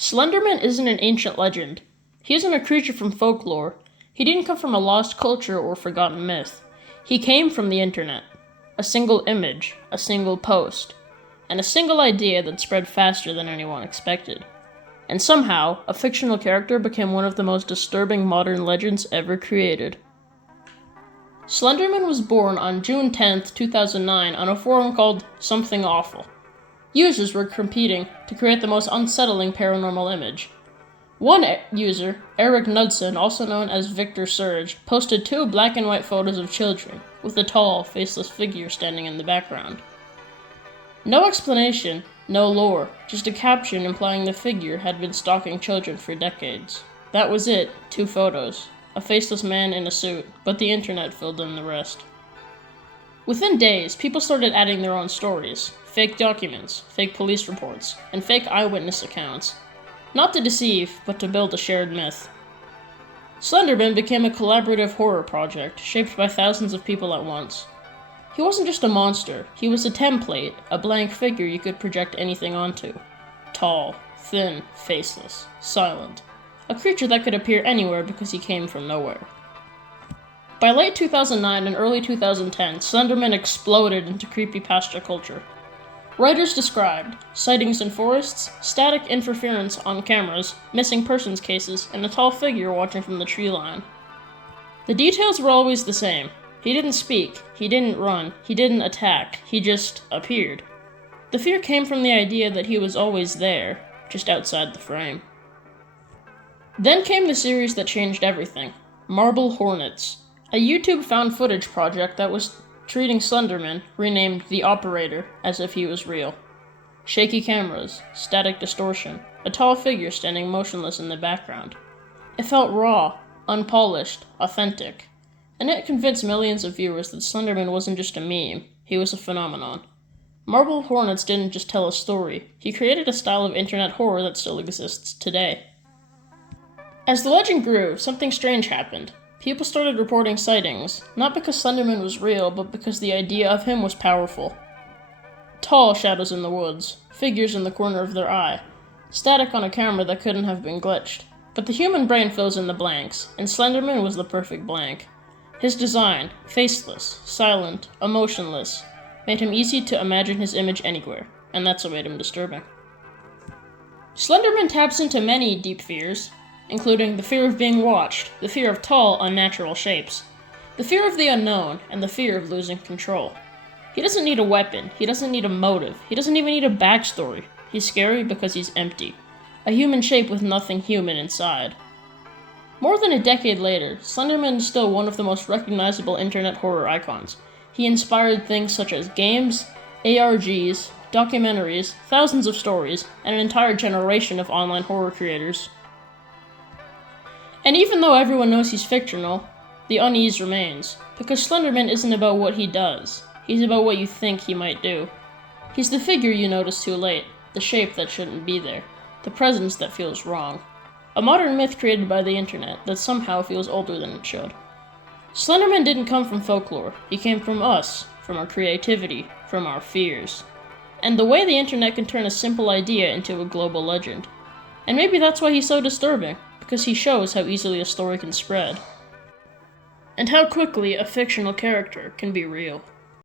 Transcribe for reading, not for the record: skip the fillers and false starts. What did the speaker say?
Slenderman isn't an ancient legend. He isn't a creature from folklore. He didn't come from a lost culture or forgotten myth. He came from the internet. A single image, a single post, and a single idea that spread faster than anyone expected. And somehow, a fictional character became one of the most disturbing modern legends ever created. Slenderman was born on June 10th, 2009 on a forum called Something Awful. Users were competing to create the most unsettling paranormal image. One user, Eric Knudsen, also known as Victor Surge, posted 2 black and white photos of children, with a tall, faceless figure standing in the background. No explanation, no lore, just a caption implying the figure had been stalking children for decades. That was it, 2 photos. A faceless man in a suit, but the internet filled in the rest. Within days, people started adding their own stories, fake documents, fake police reports, and fake eyewitness accounts. Not to deceive, but to build a shared myth. Slenderman became a collaborative horror project, shaped by thousands of people at once. He wasn't just a monster, he was a template, a blank figure you could project anything onto. Tall, thin, faceless, silent. A creature that could appear anywhere because he came from nowhere. By late 2009 and early 2010, Slenderman exploded into creepypasta culture. Writers described sightings in forests, static interference on cameras, missing persons cases, and a tall figure watching from the tree line. The details were always the same. He didn't speak, he didn't run, he didn't attack, he just appeared. The fear came from the idea that he was always there, just outside the frame. Then came the series that changed everything, Marble Hornets, a YouTube found footage project that was treating Slenderman, renamed The Operator, as if he was real. Shaky cameras, static distortion, a tall figure standing motionless in the background. It felt raw, unpolished, authentic, and it convinced millions of viewers that Slenderman wasn't just a meme, he was a phenomenon. Marble Hornets didn't just tell a story, he created a style of internet horror that still exists today. As the legend grew, something strange happened. People started reporting sightings, not because Slenderman was real, but because the idea of him was powerful. Tall shadows in the woods, figures in the corner of their eye, static on a camera that couldn't have been glitched. But the human brain fills in the blanks, and Slenderman was the perfect blank. His design, faceless, silent, emotionless, made him easy to imagine his image anywhere, and that's what made him disturbing. Slenderman taps into many deep fears, including the fear of being watched, the fear of tall, unnatural shapes, the fear of the unknown, and the fear of losing control. He doesn't need a weapon, he doesn't need a motive, he doesn't even need a backstory. He's scary because he's empty, a human shape with nothing human inside. More than a decade later, Slenderman is still one of the most recognizable internet horror icons. He inspired things such as games, ARGs, documentaries, thousands of stories, and an entire generation of online horror creators. And even though everyone knows he's fictional, the unease remains, because Slenderman isn't about what he does, he's about what you think he might do. He's the figure you notice too late, the shape that shouldn't be there, the presence that feels wrong. A modern myth created by the internet that somehow feels older than it should. Slenderman didn't come from folklore, he came from us, from our creativity, from our fears. And the way the internet can turn a simple idea into a global legend. And maybe that's why he's so disturbing, because he shows how easily a story can spread. And how quickly a fictional character can be real.